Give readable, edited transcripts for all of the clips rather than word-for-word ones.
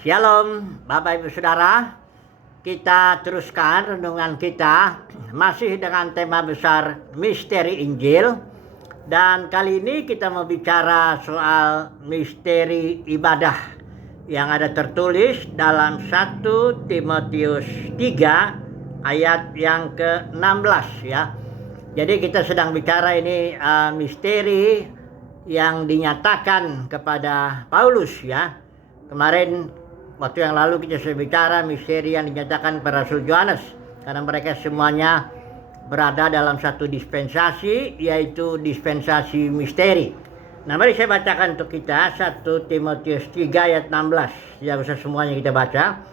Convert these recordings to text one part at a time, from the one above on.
Shalom Bapak Ibu Saudara. Kita teruskan renungan kita masih dengan tema besar misteri Injil. Dan kali ini kita mau bicara soal misteri ibadah yang ada tertulis dalam 1 Timotius 3 ayat yang ke-16 ya. Jadi kita sedang bicara ini misteri yang dinyatakan kepada Paulus ya. Kemarin waktu yang lalu kita sudah bicara misteri yang dinyatakan pada Rasul Yohanes, karena mereka semuanya berada dalam satu dispensasi, yaitu dispensasi misteri. Nah, mari saya bacakan untuk kita 1 Timotius 3 ayat 16. Ya, bisa semuanya kita baca.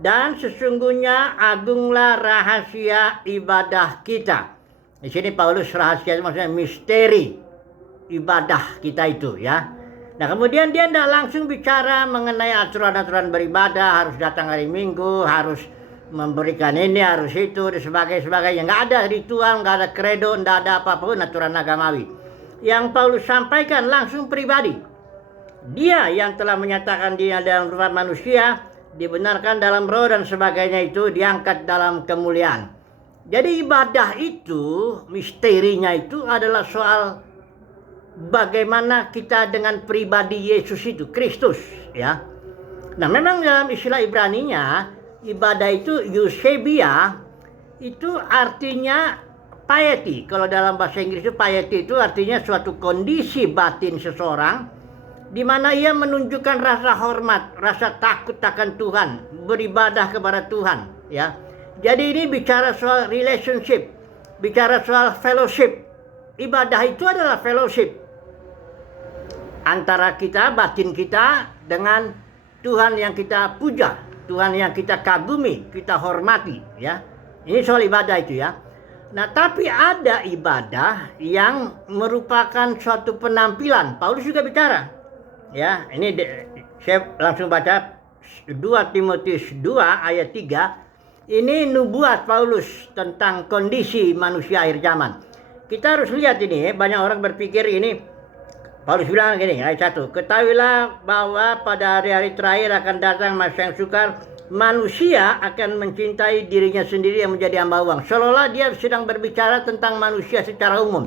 Dan sesungguhnya agunglah rahasia ibadah kita. Di sini Paulus rahasia itu maksudnya misteri ibadah kita itu ya. Nah, kemudian dia tidak langsung bicara mengenai aturan-aturan beribadah, harus datang hari Minggu, harus memberikan ini, harus itu, dan sebagainya. Nggak ada ritual, nggak ada kredo, nggak ada apapun aturan agamawi. Yang Paulus sampaikan langsung pribadi. Dia yang telah menyatakan dirinya dalam rupa manusia, dibenarkan dalam roh dan sebagainya itu diangkat dalam kemuliaan. Jadi ibadah itu, misterinya itu adalah soal bagaimana kita dengan pribadi Yesus itu, Kristus ya. Nah, memang dalam istilah Ibraninya ibadah itu eusebia, itu artinya piety. Kalau dalam bahasa Inggris itu piety itu artinya suatu kondisi batin seseorang di mana ia menunjukkan rasa hormat, rasa takut akan Tuhan, beribadah kepada Tuhan ya. Jadi ini bicara soal relationship, bicara soal fellowship. Ibadah itu adalah fellowship antara kita, batin kita dengan Tuhan yang kita puja, Tuhan yang kita kagumi, kita hormati ya. Ini soal ibadah itu ya. Nah, tapi ada ibadah yang merupakan suatu penampilan. Paulus juga bicara ya. Ini saya langsung baca 2 Timotius 2 ayat 3. Ini nubuat Paulus tentang kondisi manusia akhir zaman. Kita harus lihat ini, banyak orang berpikir ini Paulus bilang gini, ayat 1. Ketahuilah bahwa pada hari-hari terakhir akan datang masa yang sukar, manusia akan mencintai dirinya sendiri yang menjadi hamba uang. Seolah-olah dia sedang berbicara tentang manusia secara umum.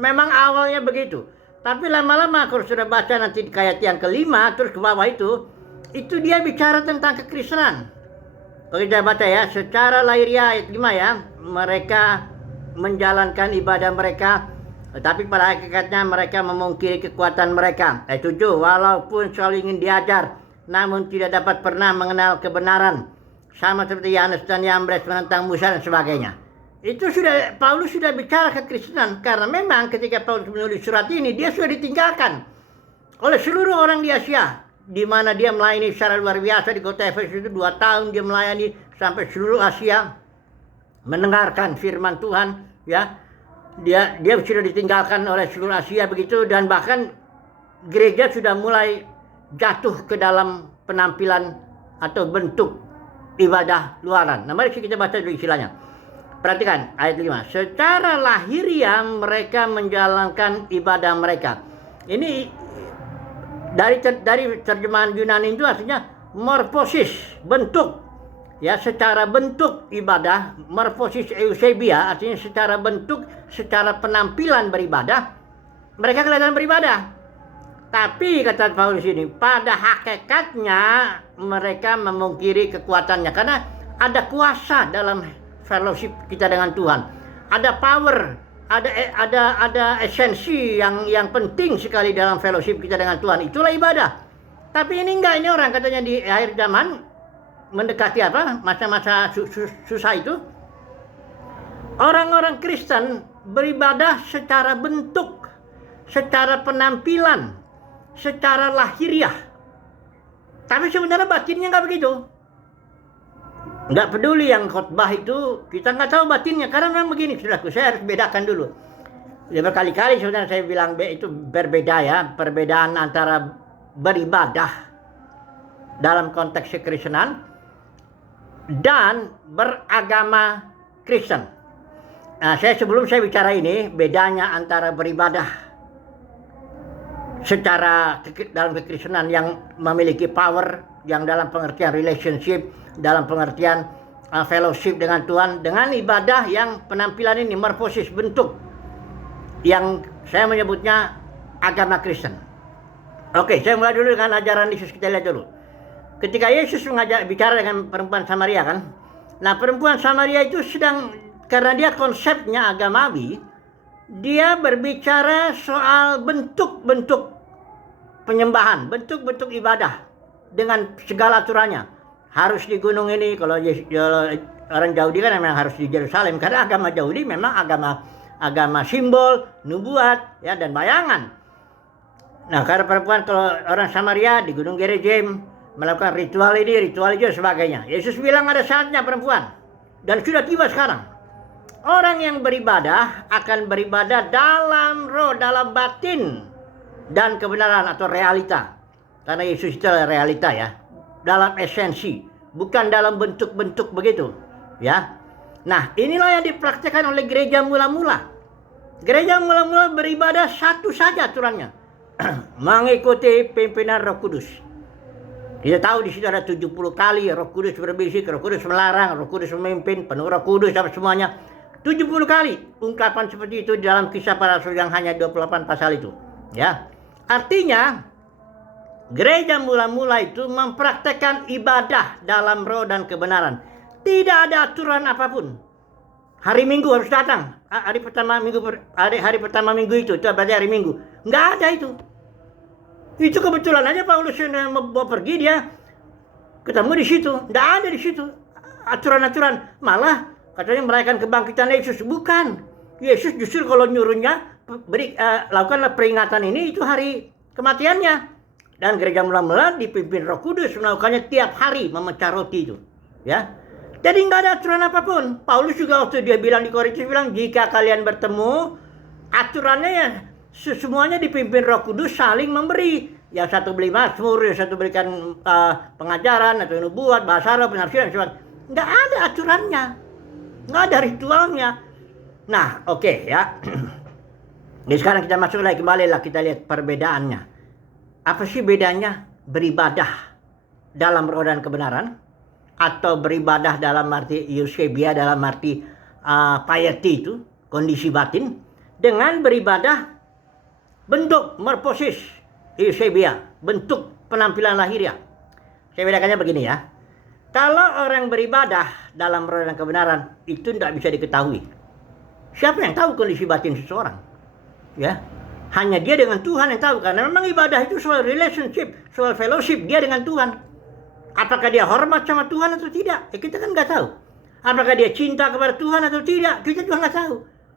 Memang awalnya begitu. Tapi lama-lama kalau sudah baca nanti di ayat yang kelima, terus ke bawah itu dia bicara tentang kekristenan. Kalau kita baca ya, secara lahiriah ayat 5 ya, mereka menjalankan ibadah mereka, tetapi pada hakikatnya mereka memungkiri kekuatan mereka. Ayat 7, walaupun selalu ingin diajar, namun tidak dapat pernah mengenal kebenaran, sama seperti Yanes dan Yambres menentang Musa dan sebagainya. Itu sudah, Paulus sudah bicara kekristenan, karena memang ketika Paulus menulis surat ini, dia sudah ditinggalkan oleh seluruh orang di Asia, di mana dia melayani secara luar biasa di kota Efesus itu 2 tahun dia melayani sampai seluruh Asia mendengarkan firman Tuhan ya. Dia sudah ditinggalkan oleh seluruh Asia begitu, dan bahkan gereja sudah mulai jatuh ke dalam penampilan atau bentuk ibadah luaran. Nah, mari kita baca dulu istilahnya. Perhatikan ayat 5. Secara lahiriah mereka menjalankan ibadah mereka. Ini dari terjemahan Yunani itu artinya morphosis, bentuk. Ya, secara bentuk ibadah, morphosis eusebia artinya secara bentuk, secara penampilan beribadah, mereka kelihatan beribadah. Tapi kata Paulus ini, pada hakikatnya mereka memungkiri kekuatannya, karena ada kuasa dalam fellowship kita dengan Tuhan. Ada power, ada esensi yang penting sekali dalam fellowship kita dengan Tuhan. Itulah ibadah. Tapi ini enggak, ini orang katanya di akhir zaman mendekati masa-masa susah itu, orang-orang Kristen beribadah secara bentuk, secara penampilan, secara lahiriah. Tapi sebenarnya batinnya nggak begitu. Nggak peduli yang khotbah itu, kita nggak tahu batinnya, karena memang begini, saudaraku, saya harus bedakan dulu. Ya, berkali-kali sebenarnya saya bilang itu berbeda ya, perbedaan antara beribadah dalam konteks kekristenan dan beragama Kristen. Nah, sebelum saya bicara ini, bedanya antara beribadah secara dalam kekristenan yang memiliki power, yang dalam pengertian relationship, dalam pengertian fellowship dengan Tuhan, dengan ibadah yang penampilan ini morfosis, bentuk yang saya menyebutnya agama Kristen. Oke, saya mulai dulu dengan ajaran Yesus. Kita lihat dulu. Ketika Yesus bicara dengan perempuan Samaria kan. Nah, perempuan Samaria itu karena dia konsepnya agamawi, dia berbicara soal bentuk-bentuk penyembahan, bentuk-bentuk ibadah dengan segala aturannya. Harus di gunung ini, kalau orang Yahudi kan memang harus di Yerusalem, karena agama Yahudi memang agama simbol, nubuat, ya, dan bayangan. Nah, karena perempuan, kalau orang Samaria di Gunung Gerizim melakukan ritual ini, ritual itu, sebagainya. Yesus bilang ada saatnya perempuan, dan sudah tiba sekarang. Orang yang beribadah akan beribadah dalam roh, dalam batin, dan kebenaran atau realita. Karena Yesus itu adalah realita, ya. Dalam esensi, bukan dalam bentuk-bentuk begitu, ya. Nah, inilah yang dipraktikkan oleh gereja mula-mula. Gereja mula-mula beribadah satu saja aturannya, mengikuti pimpinan Roh Kudus. Kita tahu di situ ada 70 kali Roh Kudus berbisik, Roh Kudus melarang, Roh Kudus memimpin, penuh Roh Kudus, dan semuanya. 70 kali ungkapan seperti itu di dalam Kisah Para Rasul yang hanya 28 pasal itu, ya. Artinya gereja mula-mula itu mempraktekkan ibadah dalam roh dan kebenaran. Tidak ada aturan apapun. Hari Minggu harus datang. Hari pertama minggu itu berarti hari Minggu. Nggak ada itu. Itu kebetulan aja Paulus mau pergi, dia ketemu di situ. Nggak ada di situ aturan-aturan. Malah katanya merayakan kebangkitan Yesus. Bukan. Yesus justru kalau nyuruhnya lakukanlah peringatan ini, itu hari kematiannya. Dan gereja mula-mula dipimpin Roh Kudus melakukannya tiap hari, memecah roti itu, ya. Jadi nggak ada aturan apapun. Paulus juga waktu dia bilang di Korintus bilang, jika kalian bertemu, aturannya ya semuanya dipimpin Roh Kudus, saling memberi. Yang satu beri mazmur, yang satu berikan pengajaran atau nubuat, bahasa roh, penafsiran, sebagainya. Nggak ada aturannya, nggak ada ritualnya. Nah, oke, ya. Jadi sekarang kita masuk lagi, kembali lah kita lihat perbedaannya. Apa sih bedanya beribadah dalam roh dan kebenaran, atau beribadah dalam arti eusebia, dalam arti piety itu, kondisi batin, dengan beribadah bentuk morfosis, eusebia, bentuk penampilan lahiriah. Saya bedakannya begini, ya. Kalau orang beribadah dalam roh dan kebenaran, itu tidak bisa diketahui. Siapa yang tahu kondisi batin seseorang? Ya. Hanya dia dengan Tuhan yang tahu, karena memang ibadah itu soal relationship, soal fellowship dia dengan Tuhan. Apakah dia hormat sama Tuhan atau tidak? Kita kan nggak tahu. Apakah dia cinta kepada Tuhan atau tidak? Kita juga nggak tahu.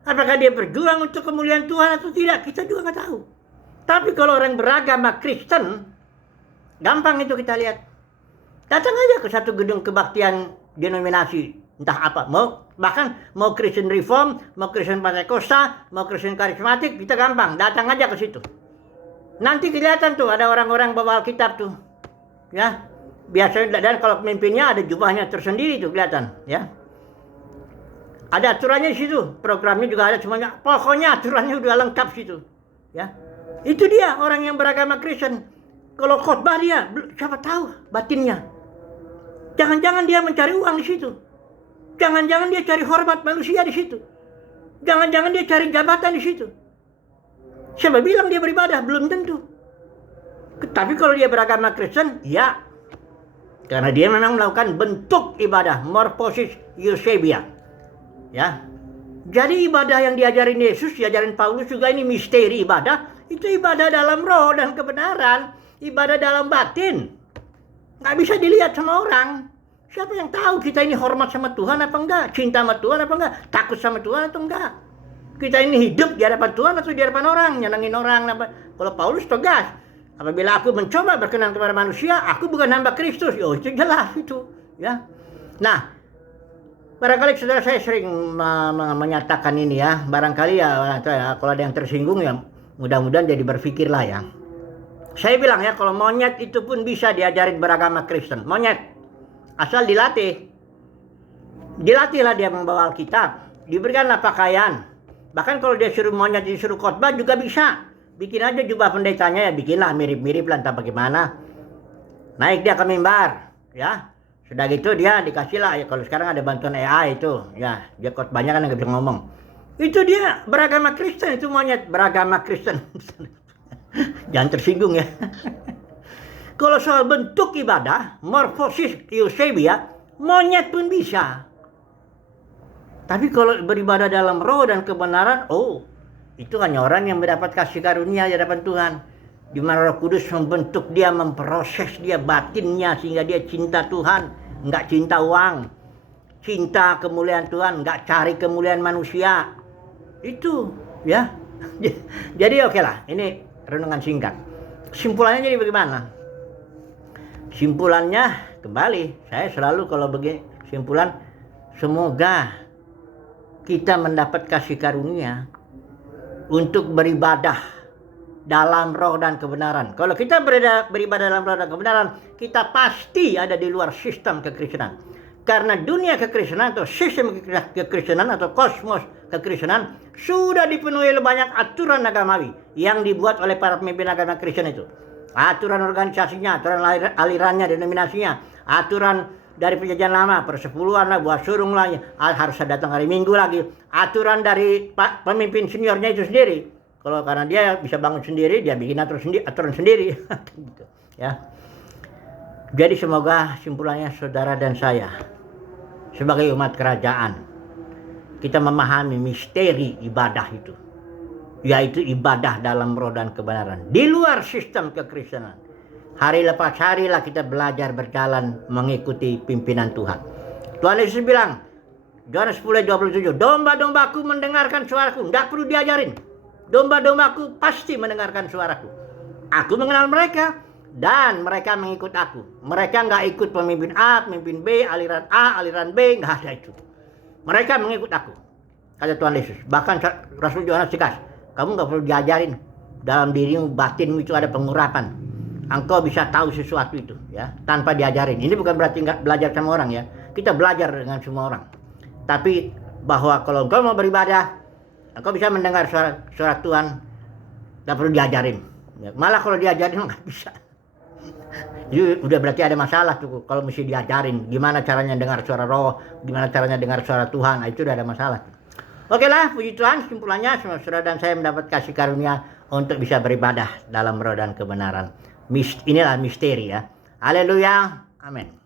Apakah dia berjuang untuk kemuliaan Tuhan atau tidak? Kita juga nggak tahu. Tapi kalau orang beragama Kristen, gampang itu kita lihat. Datang aja ke satu gedung kebaktian denominasi, entah apa, bahkan mau Kristen Reform, mau Kristen Pentakosta, mau Kristen Karismatik, kita gampang, datang aja ke situ. Nanti kelihatan tuh ada orang-orang bawa Alkitab tuh, ya. Biasanya, dan kalau pemimpinnya ada jubahnya tersendiri tuh kelihatan, ya. Ada aturannya di situ, programnya juga ada semuanya. Pokoknya aturannya udah lengkap situ, ya. Itu dia orang yang beragama Kristen. Kalau khotbah dia, siapa tahu batinnya. Jangan-jangan dia mencari uang di situ. Jangan-jangan dia cari hormat manusia di situ. Jangan-jangan dia cari jabatan di situ. Siapa bilang dia beribadah? Belum tentu. Tapi kalau dia beragama Kristen, ya. Karena dia memang melakukan bentuk ibadah, morfosis eusebia. Ya. Jadi ibadah yang diajarin Yesus, diajarin Paulus juga, ini misteri ibadah. Itu ibadah dalam roh dan kebenaran. Ibadah dalam batin. Nggak bisa dilihat sama orang. Siapa yang tahu kita ini hormat sama Tuhan apa enggak? Cinta sama Tuhan apa enggak? Takut sama Tuhan atau enggak? Kita ini hidup di hadapan Tuhan atau di hadapan orang? Nyenangin orang. Kalau Paulus tegas. Apabila aku mencoba berkenan kepada manusia, aku bukan hamba Kristus. Oh, itu jelas itu. Ya. Nah, barangkali saudara saya sering menyatakan ini, ya. Barangkali ya kalau ada yang tersinggung, ya mudah-mudahan jadi berpikirlah, ya. Saya bilang, ya, kalau monyet itu pun bisa diajarin beragama Kristen. Monyet. Asal dilatih. Dilatihlah dia membawa Alkitab. Diberikanlah pakaian. Bahkan kalau dia suruh monyet disuruh khotbah juga bisa. Bikin aja jubah pendetanya, ya bikinlah mirip-mirip lah, entah bagaimana. Naik dia ke mimbar, ya. Sudah gitu dia dikasih lah, ya kalau sekarang ada bantuan AI itu, ya dia banyak kan nggak bisa ngomong. Itu dia beragama Kristen, itu monyet beragama Kristen. Jangan tersinggung ya. Kalau soal bentuk ibadah, morfosis eusebia, monyet pun bisa. Tapi kalau beribadah dalam roh dan kebenaran, itu hanya orang yang mendapat kasih karunia di hadapan Tuhan. Di mana Roh Kudus membentuk dia, memproses dia batinnya sehingga dia cinta Tuhan, nggak cinta uang, cinta kemuliaan Tuhan, nggak cari kemuliaan manusia. Itu, ya. Jadi oke lah, ini renungan singkat. Kesimpulannya jadi bagaimana? Kesimpulannya kembali, saya selalu kalau begini kesimpulan, semoga kita mendapat kasih karunia untuk beribadah dalam roh dan kebenaran. Kalau kita beribadah dalam roh dan kebenaran, kita pasti ada di luar sistem kekristenan. Karena dunia kekristenan atau sistem kekristenan atau kosmos kekristenan sudah dipenuhi oleh banyak aturan agamawi yang dibuat oleh para pemimpin agama Kristen itu. Aturan organisasinya, aturan alirannya, denominasinya, aturan dari perjanjian lama, persepuluhan lah, buah surung lah, harus datang hari Minggu lagi. Aturan dari pemimpin seniornya itu sendiri. Kalau karena dia bisa bangun sendiri, dia bikin aturan sendiri. Gitu, ya. Jadi semoga simpulannya saudara dan saya sebagai umat kerajaan, kita memahami misteri ibadah itu, yaitu ibadah dalam roh dan kebenaran di luar sistem kekristenan. Hari lepas hari lah kita belajar berjalan mengikuti pimpinan Tuhan. Tuhan Yesus bilang, Yohanes 10:27, domba-dombaku mendengarkan suaraku, nggak perlu diajarin. Domba-dombaku pasti mendengarkan suaraku. Aku mengenal mereka dan mereka mengikut aku. Mereka nggak ikut pemimpin A, pemimpin B, aliran A, aliran B, nggak ada itu. Mereka mengikut aku, kata Tuhan Yesus. Bahkan Rasul Yohanes tegas, kamu nggak perlu diajarin. Dalam dirimu, batinmu itu ada pengurapan. Engkau bisa tahu sesuatu itu, ya, tanpa diajarin. Ini bukan berarti nggak belajar sama orang, ya. Kita belajar dengan semua orang. Tapi bahwa kalau engkau mau beribadah, engkau bisa mendengar suara Tuhan, nggak perlu diajarin. Malah kalau diajarin nggak bisa. Jadi udah berarti ada masalah tuh kalau mesti diajarin. Gimana caranya dengar suara roh, gimana caranya dengar suara Tuhan, nah, itu udah ada masalah. Oke lah, puji Tuhan, simpulannya saudara dan saya mendapat kasih karunia untuk bisa beribadah dalam roh dan kebenaran. Inilah misteri, ya. Haleluya, amin.